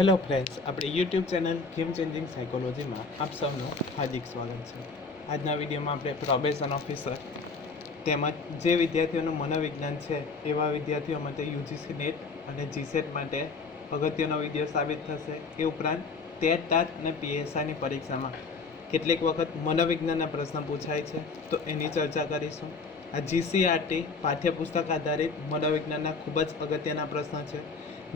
Hello friends, આપણે YouTube channel game changing સાયકોલોજીમાં આપ સૌનું હાર્દિક સ્વાગત છે. આજના વિડીયોમાં આપણે પ્રોબેશન ઓફિસર તેમજ જે વિદ્યાર્થીઓનું મનોવિજ્ઞાન છે એવા વિદ્યાર્થીઓ માટે યુજીસી નેટ અને જીસેટ માટે અગત્યનો વિડીયો સાબિત થશે. એ ઉપરાંત ટેટ ટાટ અને પીએસઆઈની પરીક્ષામાં કેટલીક વખત મનોવિજ્ઞાનના પ્રશ્ન પૂછાય છે, તો એની ચર્ચા કરીશું. આ જીસીઆરટી પાઠ્યપુસ્તક આધારિત મનોવિજ્ઞાનના ખૂબ જ અગત્યના પ્રશ્ન છે,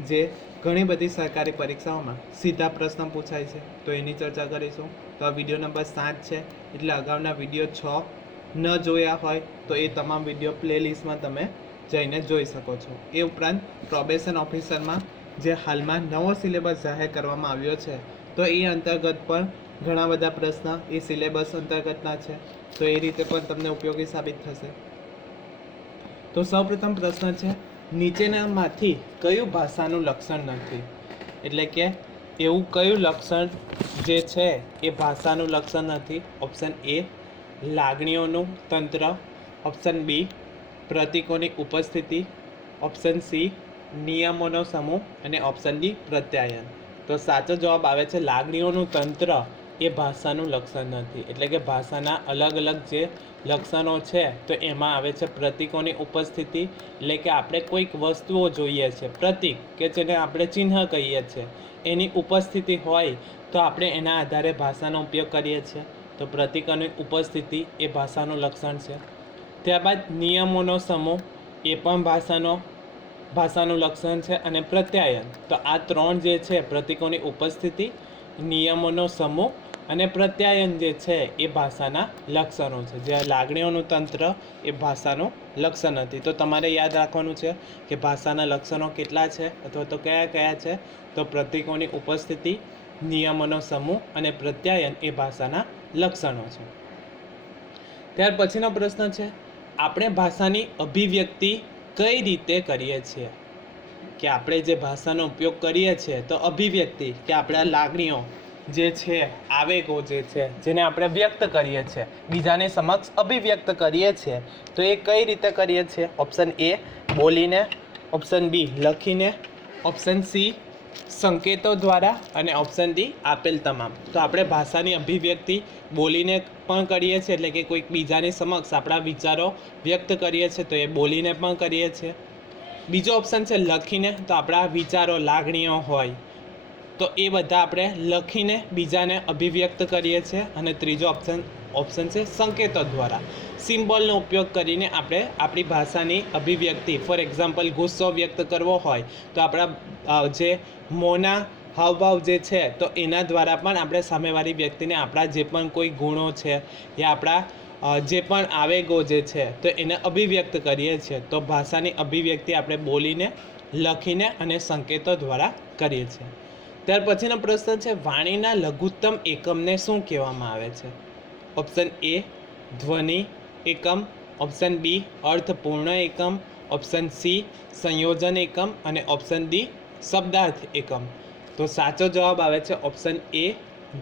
જે ઘણી બધી સરકારી પરીક્ષાઓમાં સીધા પ્રશ્ન પૂછાય છે, તો એની ચર્ચા કરીશું. તો આ વિડીયો નંબર 7 છે, એટલે અગાઉના વિડીયો 6 ન જોયા હોય તો એ તમામ વિડીયો પ્લેલિસ્ટમાં તમે જઈને જોઈ શકો છો. એ ઉપરાંત પ્રોબેશન ઓફિસરમાં જે હાલમાં નવો સિલેબસ જાહેર કરવામાં આવ્યો છે, તો એ અંતર્ગત પણ ઘણા બધા પ્રશ્ન એ સિલેબસ અંતર્ગતના છે, તો એ રીતે પણ તમને ઉપયોગી સાબિત થશે. તો સૌપ્રથમ પ્રશ્ન છે, નીચેનામાંથી કયું ભાષાનું લક્ષણ નથી? એટલે કે એવું કયું લક્ષણ જે છે એ ભાષાનું લક્ષણ નથી? ઓપ્શન એ લાગણીઓનું તંત્ર, ઓપ્શન બી પ્રતીકોની ઉપસ્થિતિ, ઓપ્શન સી નિયમોનો સમૂહ અને ઓપ્શન ડી પ્રત્યાયન. તો સાચો જવાબ આવે છે લાગણીઓનું તંત્ર એ ભાષાનું લક્ષણ નથી. એટલે કે ભાષાના અલગ અલગ જે લક્ષણો છે તો એમાં આવે છે પ્રતીકોની ઉપસ્થિતિ, એટલે કે આપણે કોઈક વસ્તુઓ જોઈએ છે, પ્રતીક કે જેને આપણે ચિહ્ન કહીએ છીએ, એની ઉપસ્થિતિ હોય તો આપણે એના આધારે ભાષાનો ઉપયોગ કરીએ છીએ. તો પ્રતીકોની ઉપસ્થિતિ એ ભાષાનું લક્ષણ છે. ત્યારબાદ નિયમોનો સમૂહ એ પણ ભાષાનું લક્ષણ છે. અને પ્રત્યાયન, તો આ ત્રણ જે છે પ્રતીકોની ઉપસ્થિતિ, નિયમોનો સમૂહ અને પ્રત્યાયન જે છે એ ભાષાના લક્ષણો છે. જે લાગણીઓનું તંત્ર એ ભાષાનું લક્ષણ નથી. તો તમારે યાદ રાખવાનું છે કે ભાષાના લક્ષણો કેટલા છે અથવા તો કયા કયા છે? તો પ્રતીકોની ઉપસ્થિતિ, નિયમોનો સમૂહ અને પ્રત્યાયન એ ભાષાના લક્ષણો છે. ત્યાર પછીનો પ્રશ્ન છે, આપણે ભાષાની અભિવ્યક્તિ કઈ રીતે કરીએ છીએ? કે આપણે જે ભાષાનો ઉપયોગ કરીએ છીએ તો અભિવ્યક્તિ કે આપણા લાગણીઓ જે છે, આવેગો જે છે, જેને આપણે વ્યક્ત કરીએ છીએ, બીજાની સમક્ષ અભિવ્યક્ત કરીએ છીએ, તો એ કઈ રીતે કરીએ છીએ? ઓપ્શન એ બોલીને, ઓપ્શન બી લખીને, ઓપ્શન સી સંકેતો દ્વારા અને ઓપ્શન ડી આપેલ તમામ. તો આપણે ભાષાની અભિવ્યક્તિ બોલીને પણ કરીએ છીએ, એટલે કે કોઈક બીજાની સમક્ષ આપણા વિચારો વ્યક્ત કરીએ છીએ તો એ બોલીને પણ કરીએ છીએ. બીજો ઓપ્શન છે લખીને, તો આપણા વિચારો, લાગણીઓ હોય તો એ બધા આપણે લખીને બીજાને અભિવ્યક્ત કરીએ છીએ. અને ત્રીજો ઓપ્શન છે સંકેતો દ્વારા, સિમ્બોલનો ઉપયોગ કરીને આપણે આપણી ભાષાની અભિવ્યક્તિ, ફોર એક્ઝામ્પલ ગુસ્સો વ્યક્ત કરવો હોય તો આપણા જે મોંના હાવભાવ જે છે તો એના દ્વારા પણ આપણે સામેવાળી વ્યક્તિને આપણા જે પણ કોઈ ગુણો છે યા આપણા જે પણ આવેગો જે છે તો એને અભિવ્યક્ત કરીએ છીએ. તો ભાષાની અભિવ્યક્તિ આપણે બોલીને, લખીને અને સંકેતો દ્વારા કરીએ છીએ. ત્યાર પછીનો પ્રશ્ન છે, વાણીના લઘુત્તમ એકમને શું કહેવામાં આવે છે? ઓપ્શન એ ધ્વનિ એકમ, ઓપ્શન બી અર્થપૂર્ણ એકમ, ઓપ્શન સી સંયોજન એકમ અને ઓપ્શન ડી શબ્દાર્થ એકમ. તો સાચો જવાબ આવે છે ઓપ્શન એ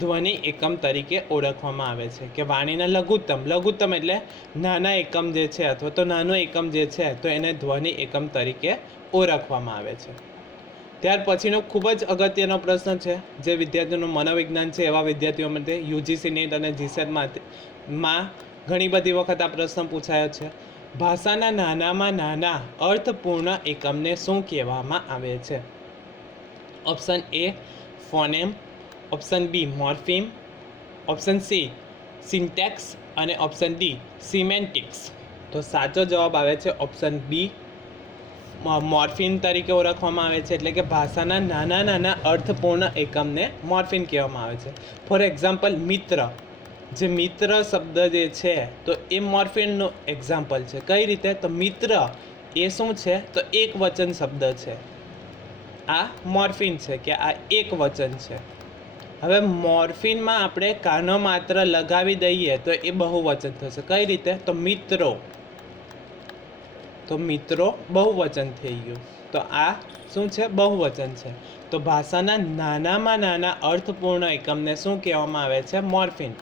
ધ્વનિ એકમ તરીકે ઓળખવામાં આવે છે. કે વાણીના લઘુત્તમ એટલે નાના એકમ જે છે અથવા તો નાનો એકમ જે છે તો એને ધ્વનિ એકમ તરીકે ઓળખવામાં આવે છે. ત્યાર પછીનો ખૂબ જ અગત્યનો પ્રશ્ન છે, જે વિદ્યાર્થીઓનું મનોવિજ્ઞાન છે એવા વિદ્યાર્થીઓ માટે યુજીસી નેટ અને જીસેટમાં ઘણી બધી વખત આ પ્રશ્ન પૂછાયો છે. ભાષાના નાનામાં નાના અર્થપૂર્ણ એકમને શું કહેવામાં આવે છે? Option A phoneme, option B morpheme, option C syntax અને ઓપ્શન ડી સિમેન્ટિક્સ. તો સાચો જવાબ આવે છે ઓપ્શન બી મોર્ફિન તરીકે ઓળખવામાં આવે છે. એટલે કે ભાષાના નાના અર્થપૂર્ણ એકમને મોર્ફિન કહેવામાં આવે છે. ફોર એક્ઝામ્પલ મિત્ર, જે મિત્ર શબ્દ જે છે તો એ મોર્ફિનનું એક્ઝામ્પલ છે. કઈ રીતે? તો મિત્ર એ શું છે? તો એક વચન શબ્દ છે. આ મોર્ફિન છે કે આ એક વચન છે. હવે મોર્ફિનમાં આપણે કાનો માત્ર લગાવી દઈએ તો એ બહુવચન થશે. કઈ રીતે? તો મિત્રો, તો મિત્રો બહુવચન થઈ ગયું. તો આ શું છે? બહુવચન છે. તો ભાષાના નાનામાં નાના અર્થપૂર્ણ એકમને શું કહેવામાં આવે છે? મોર્ફિન.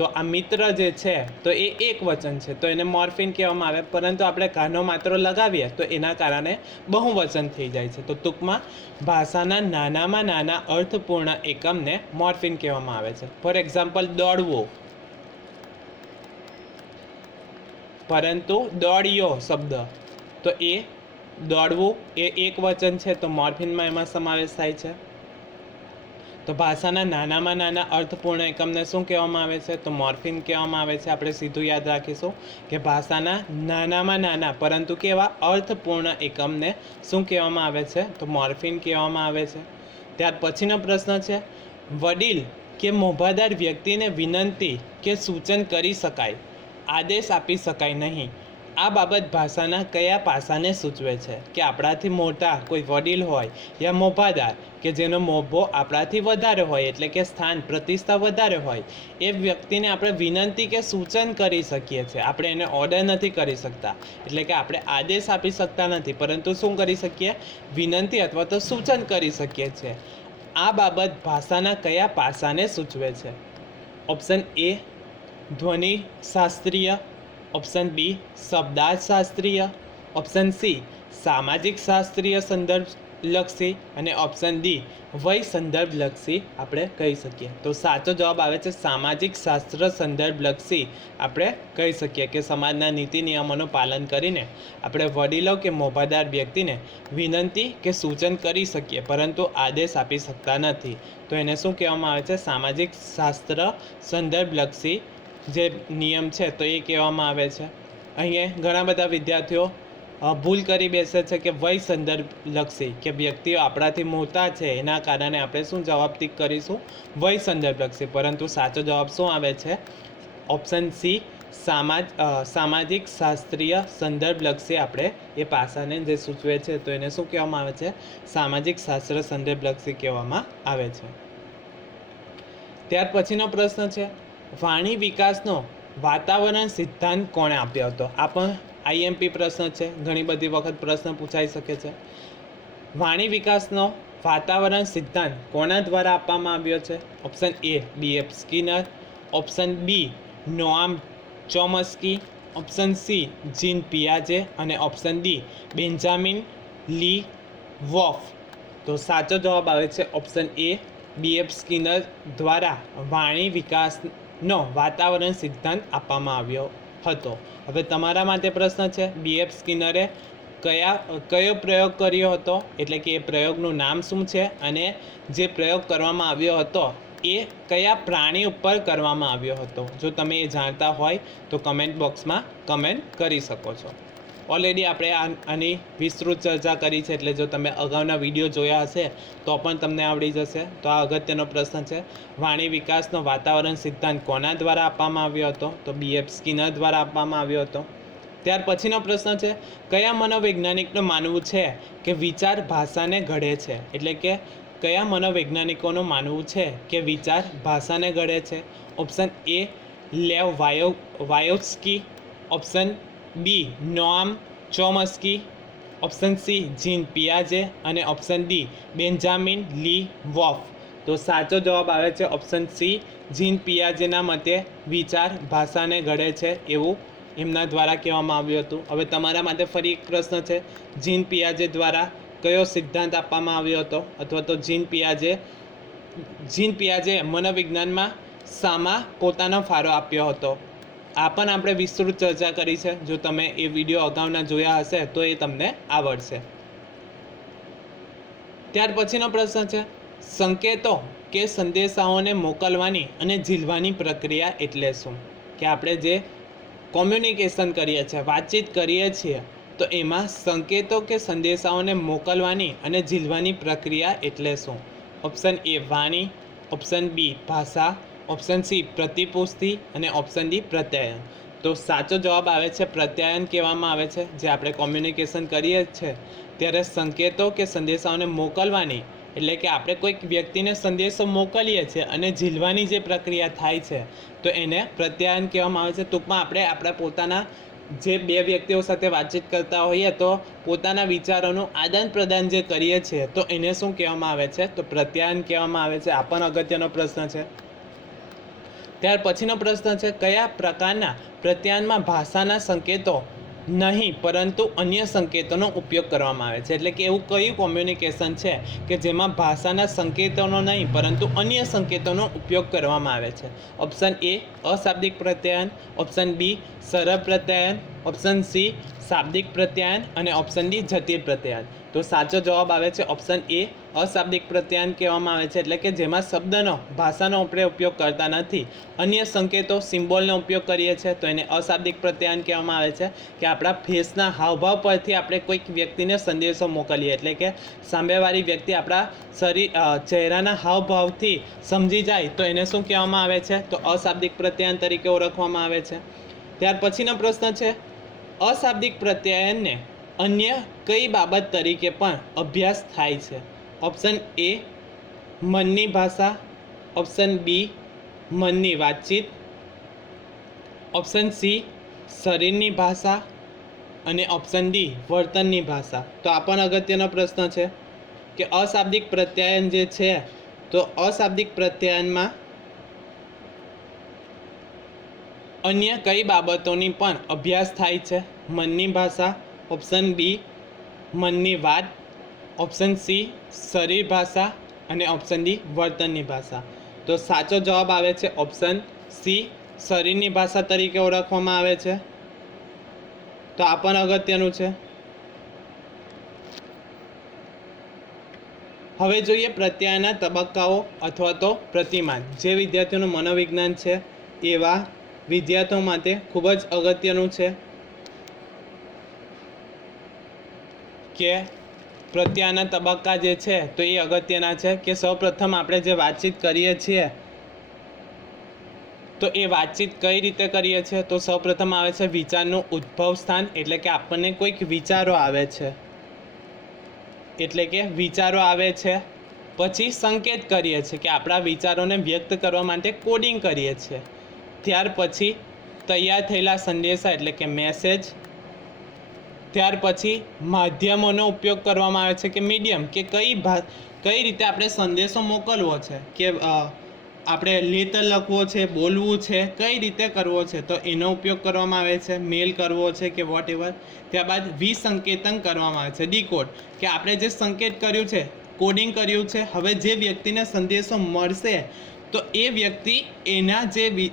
તો આ મિત્ર જે છે તો એ એક વચન છે, તો એને મોર્ફિન કહેવામાં આવે. પરંતુ આપણે કાનો માત્ર લગાવીએ તો એના કારણે બહુવચન થઈ જાય છે. તો ટૂંકમાં ભાષાના નાનામાં નાના અર્થપૂર્ણ એકમને મોર્ફિન કહેવામાં આવે છે. ફોર એક્ઝામ્પલ, દોડવું. પરંતુ દોડ્યો શબ્દ, તો એ દોડવું એ એક વચન છે, તો મોર્ફિનમાં એમાં સમાવેશ થાય છે. તો ભાષાના નાનામાં નાના અર્થપૂર્ણ એકમને શું કહેવામાં આવે છે? તો મોર્ફિન કહેવામાં આવે છે. આપણે સીધું યાદ રાખીશું કે ભાષાના નાનામાં નાના પરંતુ કેવા અર્થપૂર્ણ એકમને શું કહેવામાં આવે છે? તો મોર્ફિન કહેવામાં આવે છે. ત્યાર પછીનો પ્રશ્ન છે, વડીલ કે મોભાદાર વ્યક્તિને વિનંતી કે સૂચન કરી શકાય, આદેશ આપી શકાય નહીં. આ બાબત ભાષાના કયા પાસાને સૂચવે છે? કે આપણાથી મોટા કોઈ વડીલ હોય યા મોભાદાર કે જેનો મોભો આપણાથી વધારે હોય, એટલે કે સ્થાન પ્રતિષ્ઠા વધારે હોય, એ વ્યક્તિને આપણે વિનંતી કે સૂચન કરી શકીએ છીએ. આપણે એને ઓર્ડર નથી કરી શકતા, એટલે કે આપણે આદેશ આપી શકતા નથી, પરંતુ શું કરી શકીએ? વિનંતી અથવા તો સૂચન કરી શકીએ છીએ. આ બાબત ભાષાના કયા પાસાને સૂચવે છે? ઓપ્શન એ ધ્વનિ શાસ્ત્રીય, ઓપ્શન બી શબ્દાર્થશાસ્ત્રીય, ઓપ્શન સી સામાજિક શાસ્ત્રીય સંદર્ભલક્ષી અને ઓપ્શન ડી વય સંદર્ભલક્ષી આપણે કહી શકીએ. તો સાચો જવાબ આવે છે સામાજિક શાસ્ત્ર સંદર્ભલક્ષી. આપણે કહી શકીએ કે સમાજના નીતિ નિયમોનું પાલન કરીને આપણે વડીલો કે મોભાદાર વ્યક્તિને વિનંતી કે સૂચન કરી શકીએ, પરંતુ આદેશ આપી શકતા નથી. તો એને શું કહેવામાં આવે છે? સામાજિક શાસ્ત્ર સંદર્ભલક્ષી જે નિયમ છે તો એ કહેવામાં આવે છે. અહીંયા ઘણા બધા વિદ્યાર્થીઓ ભૂલ કરી બેસે છે કે વય સંદર્ભલક્ષી, કે વ્યક્તિઓ આપણાથી મોટા છે એના કારણે આપણે શું જવાબ ટીક કરીશું? વય સંદર્ભલક્ષી. પરંતુ સાચો જવાબ શું આવે છે? ઓપ્શન સી સામાજિક શાસ્ત્રીય સંદર્ભલક્ષી. આપણે એ પાસાને જે સૂચવે છે તો એને શું કહેવામાં આવે છે? સામાજિક શાસ્ત્ર સંદર્ભલક્ષી કહેવામાં આવે છે. ત્યાર પછીનો પ્રશ્ન છે, વાણી વિકાસનો વાતાવરણ સિદ્ધાંત કોણે આપ્યો હતો? આ પણ આઈએમપી પ્રશ્ન છે, ઘણી બધી વખત પ્રશ્ન પૂછાઈ શકે છે. વાણી વિકાસનો વાતાવરણ સિદ્ધાંત કોના દ્વારા આપવામાં આવ્યો છે? Option A BF Skinner, option B Noam Chomsky, option C Jean પિયાજે અને ઓપ્શન ડી બેન્જામિન લી વોફ. તો સાચો જવાબ આવે છે ઓપ્શન એ BF સ્કિનર દ્વારા વાણી વિકાસનો વાતાવરણ સિદ્ધાંત આપવામાં આવ્યો હતો. હવે તમારા માટે પ્રશ્ન છે, BF સ્કિનરે કયો પ્રયોગ કર્યો હતો, એટલે કે એ પ્રયોગનું નામ શું છે અને જે પ્રયોગ કરવામાં આવ્યો હતો એ કયા પ્રાણી ઉપર કરવામાં આવ્યો હતો? જો તમે એ જાણતા હોય તો કમેન્ટ બોક્સમાં કમેન્ટ કરી શકો છો. ઓલરેડી આપણે આની વિસ્તૃત ચર્ચા કરી છે, એટલે જો તમે અગાઉના વિડીયો જોયા હશે તો પણ તમને આવડી જશે. તો આ અગત્યનો પ્રશ્ન છે, વાણી વિકાસનો વાતાવરણ સિદ્ધાંત કોના દ્વારા આપવામાં આવ્યો હતો? તો BF સ્કિનર દ્વારા આપવામાં આવ્યો હતો. ત્યાર પછીનો પ્રશ્ન છે, કયા મનોવૈજ્ઞાનિકનું માનવું છે કે વિચાર ભાષાને ઘડે છે? એટલે કે કયા મનોવૈજ્ઞાનિકોનું માનવું છે કે વિચાર ભાષાને ઘડે છે? ઓપ્શન એ લેવ વાયોવ્સ્કી, option B Noam Chomsky, option C Jean પિયાજે અને ઓપ્શન ડી બેન્જામિન લી વોફ. તો સાચો જવાબ આવે છે ઓપ્શન સી જીન પિયાજેના મતે વિચાર ભાષાને ઘડે છે એવું એમના દ્વારા કહેવામાં આવ્યું હતું. હવે તમારા માટે ફરી એક પ્રશ્ન છે, જીન પિયાજે દ્વારા કયો સિદ્ધાંત આપવામાં આવ્યો હતો, અથવા તો જીન પિયાજે મનોવિજ્ઞાનમાં શામાં પોતાનો ફાળો આપ્યો હતો? આ પણ આપણે વિસ્તૃત ચર્ચા કરી છે. જો તમે એ વિડીયો અગાઉના જોયા હશે તો એ તમને આવડશે. ત્યાર પછીનો પ્રશ્ન છે, સંકેતો કે સંદેશાઓને મોકલવાની અને ઝીલવાની પ્રક્રિયા એટલે શું? કે આપણે જે કોમ્યુનિકેશન કરીએ છીએ, વાતચીત કરીએ છીએ, તો એમાં સંકેતો કે સંદેશાઓને મોકલવાની અને ઝીલવાની પ્રક્રિયા એટલે શું? ઓપ્શન એ વાણી, ઓપ્શન બી ભાષા, ઓપ્શન સી પ્રતિપુષ્ટિ અને ઓપ્શન ડી પ્રત્યાયન. તો સાચો જવાબ આવે છે પ્રત્યાયન કહેવામાં આવે છે. જે આપણે કોમ્યુનિકેશન કરીએ છીએ ત્યારે સંકેતો કે સંદેશાઓને મોકલવાની, એટલે કે આપણે કોઈક વ્યક્તિને સંદેશો મોકલીએ છીએ અને ઝીલવાની જે પ્રક્રિયા થાય છે તો એને પ્રત્યાયન કહેવામાં આવે છે. ટૂંકમાં આપણે આપણા પોતાના જે બે વ્યક્તિઓ સાથે વાતચીત કરતા હોઈએ તો પોતાના વિચારોનું આદાન પ્રદાન જે કરીએ છીએ તો એને શું કહેવામાં આવે છે? તો પ્રત્યાયન કહેવામાં આવે છે. આ પણ અગત્યનો પ્રશ્ન છે. ત્યાર પછીનો પ્રશ્ન છે, કયા પ્રકારના પ્રત્યાયનમાં ભાષાના સંકેતો નહીં પરંતુ અન્ય સંકેતોનો ઉપયોગ કરવામાં આવે છે? એટલે કે એવું કયું કોમ્યુનિકેશન છે કે જેમાં ભાષાના સંકેતોનો નહીં પરંતુ અન્ય સંકેતોનો ઉપયોગ કરવામાં આવે છે? ઓપ્શન એ અશાબ્દિક પ્રત્યાયન, ઓપ્શન બી સરળ પ્રત્યાયન, ઓપ્શન સી શાબ્દિક પ્રત્યાયન અને ઓપ્શન ડી જટિલ પ્રત્યાયન. તો સાચો જવાબ આવે છે ઓપ્શન એ અશાબ્દિક પ્રત્યાયન કહેવામાં આવે છે. એટલે કે જેમાં શબ્દનો ભાષાનો આપણે ઉપયોગ કરતા નથી, અન્ય સંકેતો સિમ્બોલનો ઉપયોગ કરીએ છીએ, તો એને અશાબ્દિક પ્રત્યાયન કહેવામાં આવે છે. કે આપણા ફેસના હાવભાવ પરથી આપણે કોઈક વ્યક્તિને સંદેશો મોકલીએ, એટલે કે સામેવાળી વ્યક્તિ આપણા ચહેરાના હાવભાવથી સમજી જાય તો એને શું કહેવામાં આવે છે? તો અશાબ્દિક પ્રત્યાયન તરીકે ઓળખવામાં આવે છે. ત્યાર પછીનો પ્રશ્ન છે, અશાબ્દિક પ્રત્યાયનને અન્ય કઈ બાબત તરીકે પણ અભ્યાસ થાય છે? ઓપ્શન એ મનની ભાષા, ઓપ્શન બી મનની વાતચીત, ઓપ્શન સી શરીરની ભાષા અને ઓપ્શન ડી વર્તનની ભાષા. તો આ પણ અગત્યનો પ્રશ્ન છે કે અશાબ્દિક પ્રત્યાયન જે છે, તો અશાબ્દિક પ્રત્યાયનમાં અન્ય કઈ બાબતોની પણ અભ્યાસ થાય છે? મનની ભાષા, ઓપ્શન બી મનની વાત, ઓપ્શન સી શરીર ભાષા અને ઓપ્શન ડી વર્તનની ભાષા. તો સાચો જવાબ આવે છે ઓપ્શન સી શરીરની ભાષા તરીકે ઓળખવામાં આવે છે. તો આ પણ અગત્યનું છે. હવે જોઈએ પ્રત્યાયનના તબક્કાઓ અથવા તો પ્રતિમાન. જે વિદ્યાર્થીઓનું મનોવિજ્ઞાન છે એવા વિદ્યાર્થીઓ માટે ખૂબ જ અગત્યનું છે કે પ્રત્યાયનના તબક્કા જે છે તો એ અગત્યના છે. કે સૌપ્રથમ આપણે જે વાતચીત કરીએ છીએ તો એ વાતચીત કઈ રીતે કરીએ છીએ? તો સૌપ્રથમ આવે છે વિચારનું ઉદ્ભવ સ્થાન, એટલે કે આપણને કોઈક વિચારો આવે છે, એટલે કે વિચારો આવે છે. પછી સંકેત કરીએ છીએ કે આપણા વિચારોને વ્યક્ત કરવા માટે કોડિંગ કરીએ છીએ. ત્યાર પછી તૈયાર થયેલા સંદેશા એટલે કે મેસેજ. ત્યાર પછી માધ્યમોનો ઉપયોગ કરવામાં આવે છે કે મીડિયમ, કે કઈ રીતે આપણે સંદેશો મોકલવો છે, કે આપણે લેટર લખવો છે, બોલવું છે, કઈ રીતે કરવો છે, તો એનો ઉપયોગ કરવામાં આવે છે. મેલ કરવો છે કે વોટ એવર. ત્યારબાદ વિસંકેતન કરવામાં આવે છે, ડીકોડ, કે આપણે જે સંકેત કર્યું છે, કોડિંગ કર્યું છે, હવે જે વ્યક્તિને સંદેશો મળશે તો એ વ્યક્તિ એના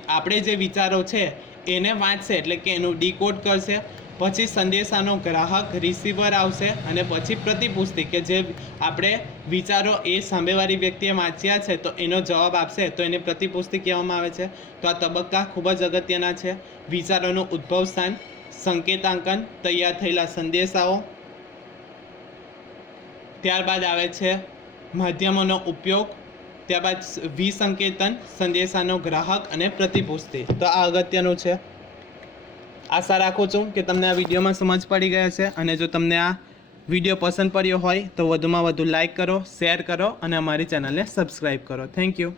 આપણે જે વિચારો છે એને વાંચશે, એટલે કે એનું ડીકોડ કરશે. પછી સંદેશાનો ગ્રાહક રિસીવર આવશે અને પછી પ્રતિપુષ્ટિ, કે જે આપણે વિચારો એ સામેવાળી વ્યક્તિએ વાંચ્યા છે તો એનો જવાબ આપશે, તો એને પ્રતિપુષ્ટિ કહેવામાં આવે છે. તો આ તબક્કા ખૂબ જ અગત્યના છે. વિચારોનું ઉદ્ભવ સ્થાન, સંકેતાંકન, તૈયાર થયેલા સંદેશાઓ. ત્યારબાદ આવે છે માધ્યમોનો ઉપયોગ, ત્યારબાદ વિસંકેતન, સંદેશાનો ગ્રાહક અને પ્રતિપુષ્ટિ. તો આ અગત્યનું છે. આશા રાખું છું કે તમને આ વિડીયોમાં સમજ પડી ગયા છે. અને જો તમને આ વિડીયો પસંદ પડ્યો હોય તો વધુમાં વધુ લાઈક કરો, શેર કરો અને અમારી ચેનલને સબસ્ક્રાઈબ કરો. Thank you.